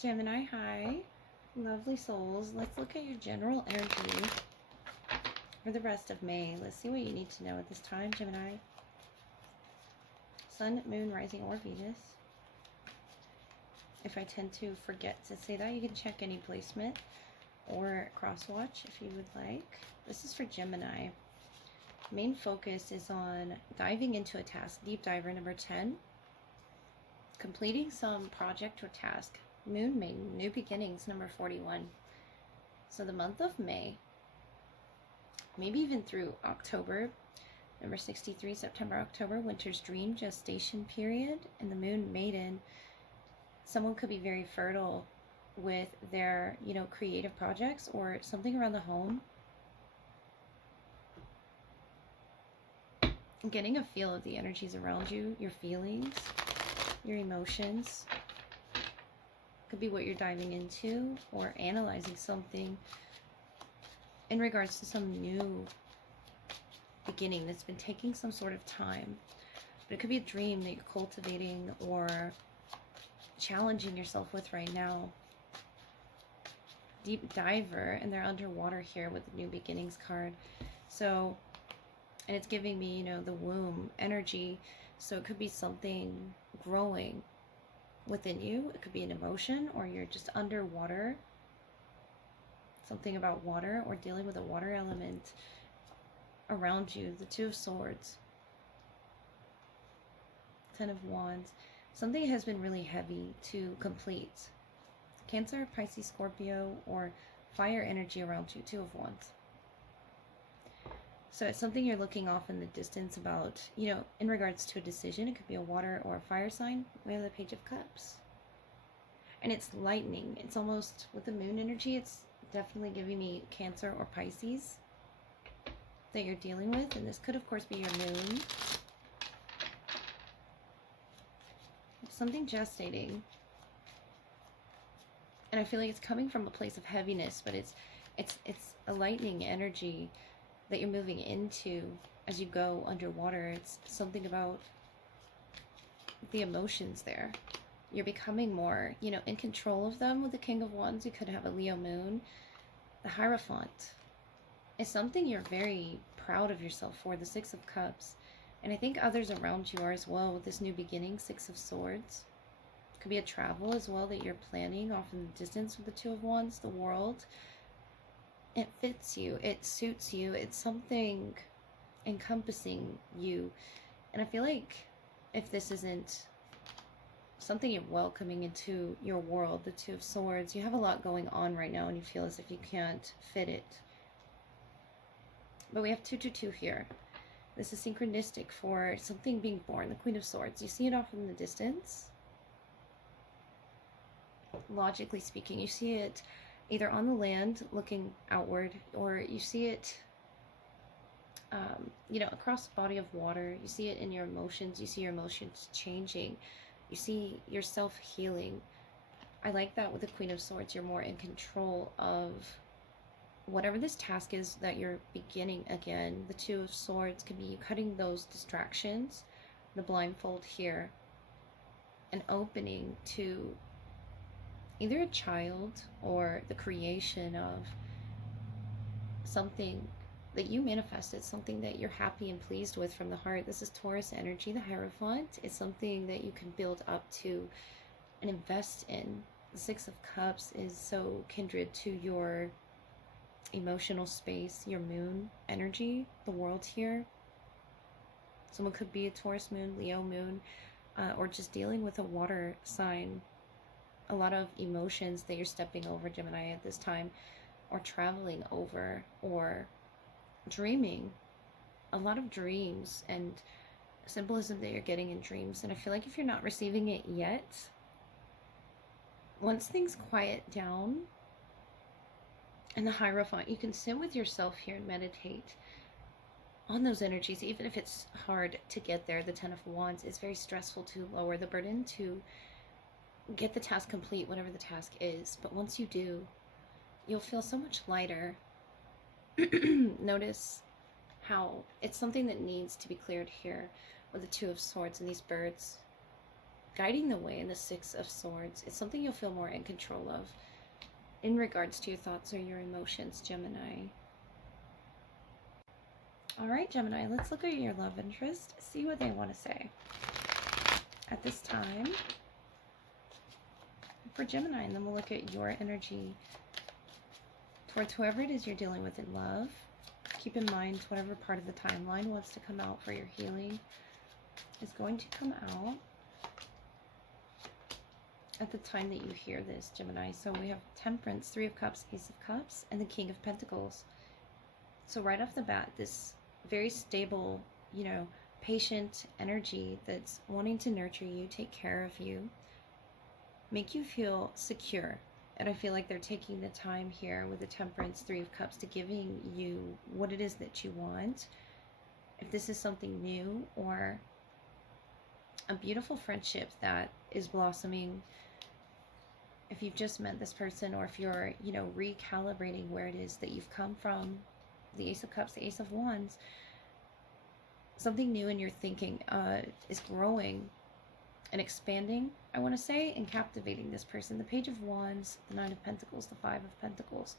Gemini, hi. Lovely souls. Let's look at your general energy for the rest of May. Let's see what you need to know at this time, Gemini. Sun, Moon, Rising, or Venus. If I tend to forget to say that, you can check any placement or cross-watch if you would like. This is for Gemini. Main focus is on diving into a task. Deep diver number 10. Completing some project or task. Moon Maiden, new beginnings, number 41. So the month of May, maybe even through October, number 63, September, October, winter's dream, gestation period, and the Moon Maiden, someone could be very fertile with their, creative projects or something around the home. Getting a feel of the energies around you, your feelings, your emotions. Could be what you're diving into or analyzing something in regards to some new beginning that's been taking some sort of time. But it could be a dream that you're cultivating or challenging yourself with right now. Deep diver, and they're underwater here with the new beginnings card. So, and it's giving me, the womb energy. So it could be something growing within you. It could be an emotion, or you're just underwater. Something about water, or dealing with a water element around you. The Two of Swords. Ten of Wands. Something has been really heavy to complete. Cancer, Pisces, Scorpio, or fire energy around you. Two of Wands. So it's something you're looking off in the distance about, in regards to a decision. It could be a water or a fire sign. We have the Page of Cups. And it's lightning. It's almost, with the moon energy, it's definitely giving me Cancer or Pisces that you're dealing with. And this could, of course, be your moon. Something gestating. And I feel like it's coming from a place of heaviness, but it's a lightning energy that you're moving into as you go underwater. It's something about the emotions there. You're becoming more, in control of them with the King of Wands. You could have a Leo moon. The Hierophant is something you're very proud of yourself for, the Six of Cups. And I think others around you are as well with this new beginning, Six of Swords. Could be a travel as well that you're planning off in the distance with the Two of Wands, the world. It fits you, it suits you, it's something encompassing you. And I feel like if this isn't something you're welcoming into your world, the Two of Swords, you have a lot going on right now and you feel as if you can't fit it. But we have 222 here. This is synchronistic for something being born, the Queen of Swords. You see it off in the distance. Logically speaking, you see it either on the land looking outward, or you see it across the body of water. You see it in your emotions. You see your emotions changing. You see yourself healing. I like that with the Queen of Swords. You're more in control of whatever this task is that you're beginning again. The Two of Swords can be you cutting those distractions, the blindfold here, and opening to either a child or the creation of something that you manifested, something that you're happy and pleased with from the heart. This is Taurus energy. The Hierophant is something that you can build up to and invest in. The Six of Cups is so kindred to your emotional space, your moon energy, the world here. Someone could be a Taurus moon, Leo moon, or just dealing with a water sign. A lot of emotions that you're stepping over, Gemini, at this time, or traveling over, or dreaming. A lot of dreams and symbolism that you're getting in dreams. And I feel like if you're not receiving it yet, once things quiet down, and the Hierophant, you can sit with yourself here and meditate on those energies, even if it's hard to get there. The Ten of Wands is very stressful to lower the burden, to get the task complete, whatever the task is. But once you do, you'll feel so much lighter. Notice how it's something that needs to be cleared here with the Two of Swords and these birds. guiding the way in the Six of Swords. It's something you'll feel more in control of in regards to your thoughts or your emotions, Gemini. All right, Gemini, let's look at your love interest, see what they want to say at this time for Gemini, and then we'll look at your energy towards whoever it is you're dealing with in love. Keep in mind, whatever part of the timeline wants to come out for your healing is going to come out at the time that you hear this, Gemini. So we have Temperance, Three of Cups, Ace of Cups, and the King of Pentacles. So right off the bat, this very stable, you know, patient energy that's wanting to nurture you, take care of you, make you feel secure. And I feel like they're taking the time here with the Temperance, Three of Cups, to giving you what it is that you want. If this is something new or a beautiful friendship that is blossoming, if you've just met this person, or if you're, you know, recalibrating where it is that you've come from, the Ace of Cups, the Ace of Wands, something new in your thinking is growing and expanding, I want to say, and captivating this person. The Page of Wands, the Nine of Pentacles, the Five of Pentacles.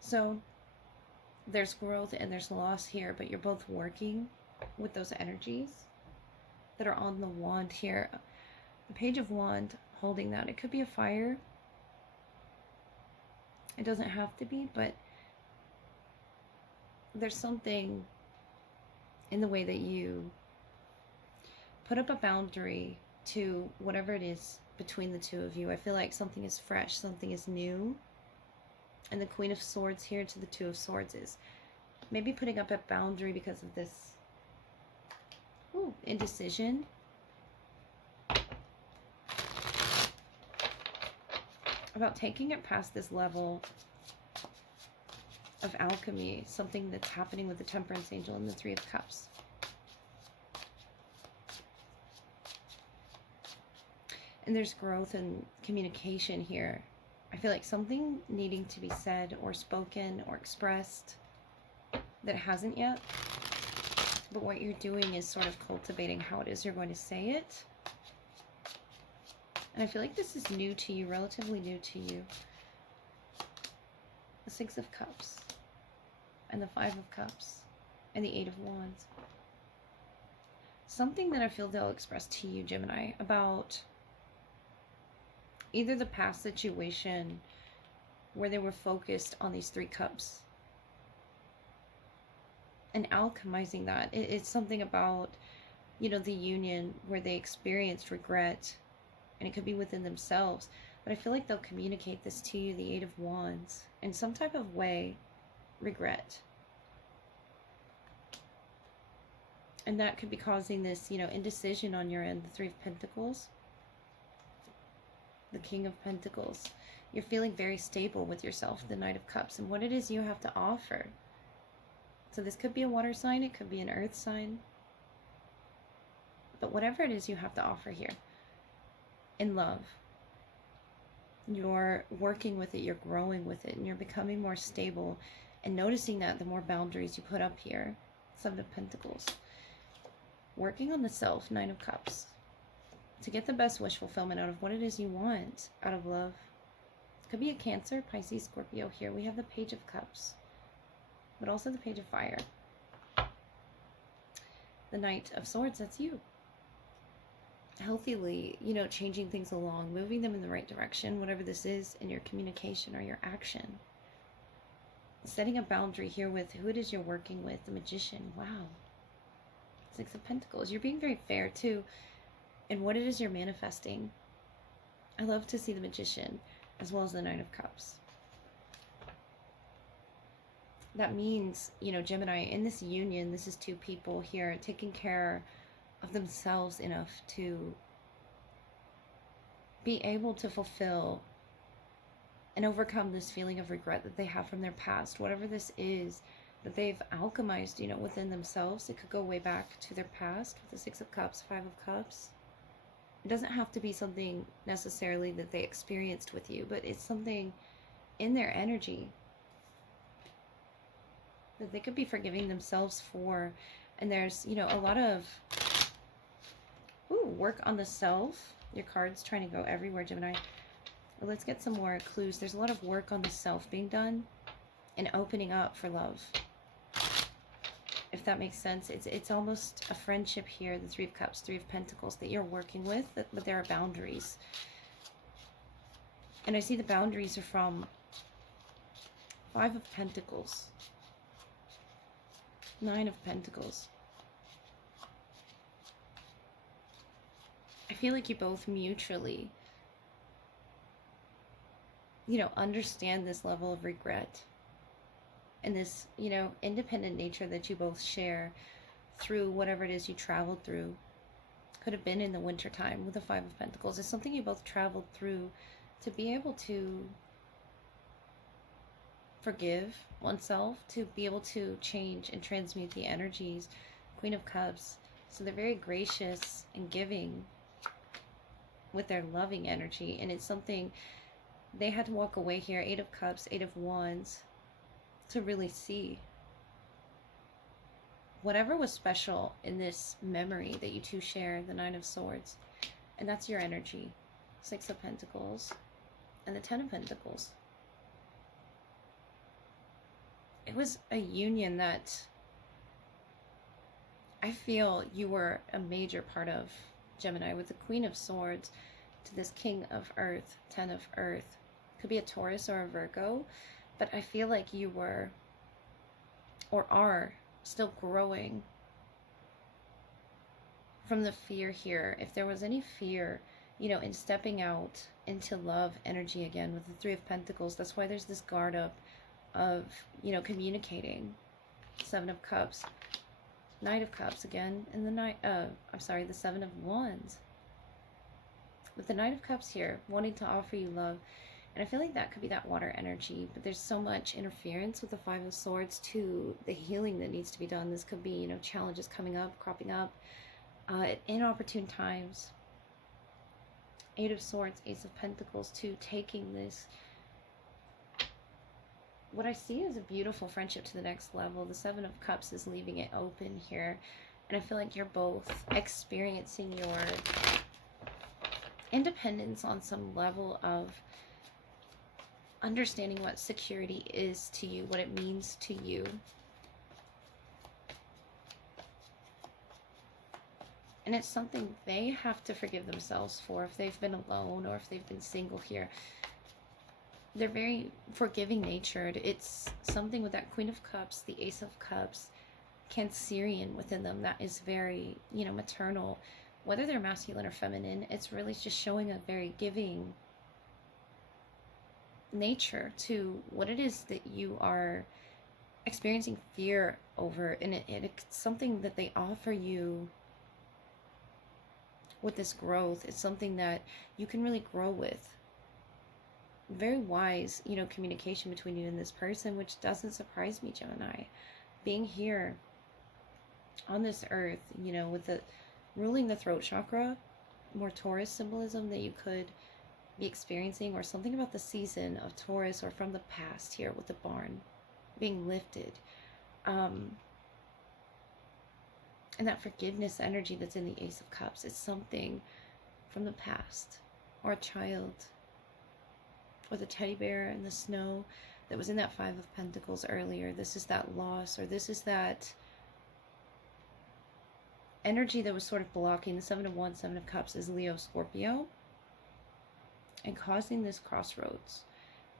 So there's growth and there's loss here, but you're both working with those energies that are on the wand here. The Page of Wand holding that. It could be a fire. It doesn't have to be, but there's something in the way that you put up a boundary to whatever it is between the two of you. I feel like something is fresh, something is new. And the Queen of Swords here to the Two of Swords is maybe putting up a boundary because of this indecision. About taking it past this level of alchemy, something that's happening with the Temperance Angel and the Three of Cups. And there's growth and communication here. I feel like something needing to be said or spoken or expressed that hasn't yet. But what you're doing is sort of cultivating how it is you're going to say it. And I feel like this is new to you, relatively new to you. The Six of Cups and the Five of Cups and the Eight of Wands. Something that I feel they'll express to you, Gemini, about either the past situation where they were focused on these three cups and alchemizing that. It's something about, you know, the union where they experienced regret, and it could be within themselves, but I feel like they'll communicate this to you, the Eight of Wands, in some type of way, regret. And that could be causing this, you know, indecision on your end, the Three of Pentacles. The King of Pentacles. You're feeling very stable with yourself, the Knight of Cups, and what it is you have to offer. So this could be a water sign, it could be an earth sign. But whatever it is you have to offer here, in love, you're working with it, you're growing with it, and you're becoming more stable. And noticing that the more boundaries you put up here, Seven of Pentacles. Working on the self, Nine of Cups. To get the best wish fulfillment out of what it is you want out of love. Could be a Cancer, Pisces, Scorpio here. We have the Page of Cups, but also the Page of Fire. The Knight of Swords, that's you. Healthily, you know, changing things along, moving them in the right direction, whatever this is in your communication or your action. Setting a boundary here with who it is you're working with, the Magician. Wow. Six of Pentacles. You're being very fair too in what it is you're manifesting. I love to see the Magician as well as the Nine of Cups. That means, you know, Gemini, in this union, this is two people here taking care of themselves enough to be able to fulfill and overcome this feeling of regret that they have from their past. Whatever this is that they've alchemized, you know, within themselves. It could go way back to their past with the Six of Cups, Five of Cups. It doesn't have to be something necessarily that they experienced with you, but it's something in their energy that they could be forgiving themselves for. And there's, you know, a lot of work on the self Your card's trying to go everywhere, Gemini. Well, let's get some more clues. There's a lot of work on the self being done and opening up for love. If that makes sense. It's almost a friendship here, the Three of Cups, Three of Pentacles, that you're working with, but there are boundaries. And I see the boundaries are from Five of Pentacles, Nine of Pentacles. I feel like you both mutually, you know, understand this level of regret and this, you know, independent nature that you both share through whatever it is you traveled through. Could have been in the winter time with the Five of Pentacles. It's something you both traveled through to be able to forgive oneself, to be able to change and transmute the energies. Queen of Cups. So they're very gracious and giving with their loving energy, and it's something they had to walk away here. Eight of Cups, Eight of Wands, to really see whatever was special in this memory that you two share, the Nine of Swords, and that's your energy. Six of Pentacles and the Ten of Pentacles. It was a union that I feel you were a major part of, Gemini, with the Queen of Swords to this King of Earth, Ten of Earth. Could be a Taurus or a Virgo, but I feel like you were, or are, still growing from the fear here. If there was any fear, you know, in stepping out into love energy again with the Three of Pentacles, that's why there's this guard up of, you know, communicating. Seven of Cups, Knight of Cups again, and the Seven of Wands. With the Knight of Cups here, wanting to offer you love. And I feel like that could be that water energy, but there's so much interference with the Five of Swords to the healing that needs to be done. This could be, you know, challenges coming up, cropping up at inopportune times. Eight of Swords, Ace of Pentacles, to taking this, what I see is a beautiful friendship to the next level. The Seven of Cups is leaving it open here. And I feel like you're both experiencing your independence on some level of understanding what security is to you, what it means to you. And it's something they have to forgive themselves for if they've been alone or if they've been single here. They're very forgiving natured. It's something with that Queen of Cups, the Ace of Cups, Cancerian within them that is very, you know, maternal. Whether they're masculine or feminine, it's really just showing a very giving nature to what it is that you are experiencing fear over. And it's something that they offer you with this growth. It's something that you can really grow with. Very wise, you know, communication between you and this person, which doesn't surprise me, Gemini. Being here on this earth, you know, with the ruling the throat chakra, more Taurus symbolism that you could be experiencing, or something about the season of Taurus or from the past here with the barn being lifted. And that forgiveness energy that's in the Ace of Cups, it's something from the past, or a child, or the teddy bear in the snow that was in that Five of Pentacles earlier. This is that loss, or this is that energy that was sort of blocking. The Seven of Wands, Seven of Cups is Leo, Scorpio, and causing this crossroads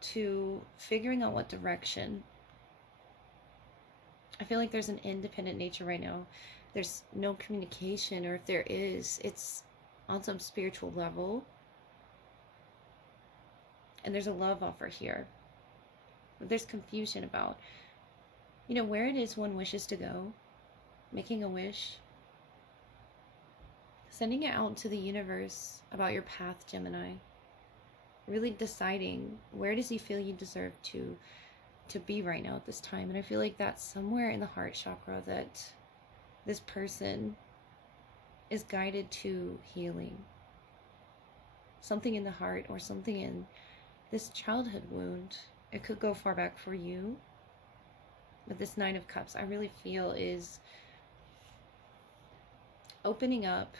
to figuring out what direction. I feel like there's an independent nature right now. There's no communication, or if there is, it's on some spiritual level. And there's a love offer here. There's confusion about, you know, where it is one wishes to go. Making a wish. Sending it out into the universe about your path, Gemini. Really deciding where does he feel you deserve to be right now at this time. And I feel like that's somewhere in the heart chakra that this person is guided to healing. Something in the heart, or something in this childhood wound. It could go far back for you. But this Nine of Cups, I really feel, is opening up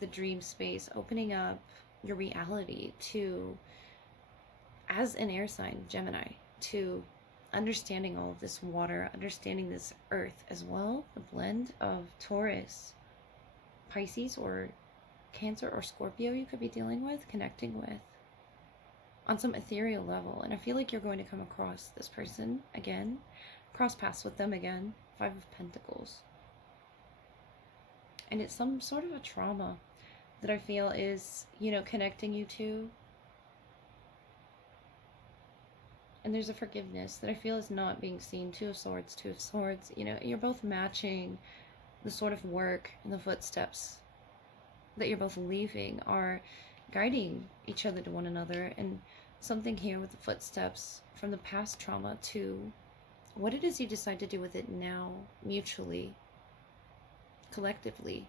the dream space, opening up your reality to, as an air sign, Gemini, to understanding all of this water, understanding this earth as well, the blend of Taurus, Pisces, or Cancer or Scorpio you could be dealing with, connecting with on some ethereal level. And I feel like you're going to come across this person again, cross paths with them again. Five of Pentacles. And it's some sort of a trauma that I feel is, you know, connecting you to. And there's a forgiveness that I feel is not being seen. Two of Swords, Two of Swords. You know, you're both matching the sort of work and the footsteps that you're both leaving are guiding each other to one another. And something here with the footsteps from the past trauma to what it is you decide to do with it now, mutually, collectively.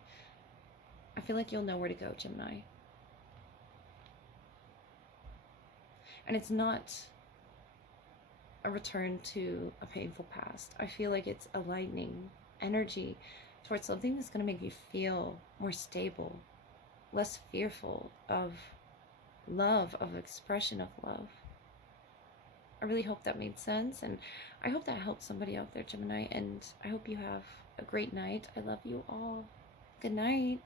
I feel like you'll know where to go, Gemini. And it's not a return to a painful past. I feel like it's a lightning energy towards something that's going to make you feel more stable, less fearful of love, of expression of love. I really hope that made sense, and I hope that helped somebody out there, Gemini, and I hope you have a great night. I love you all. Good night.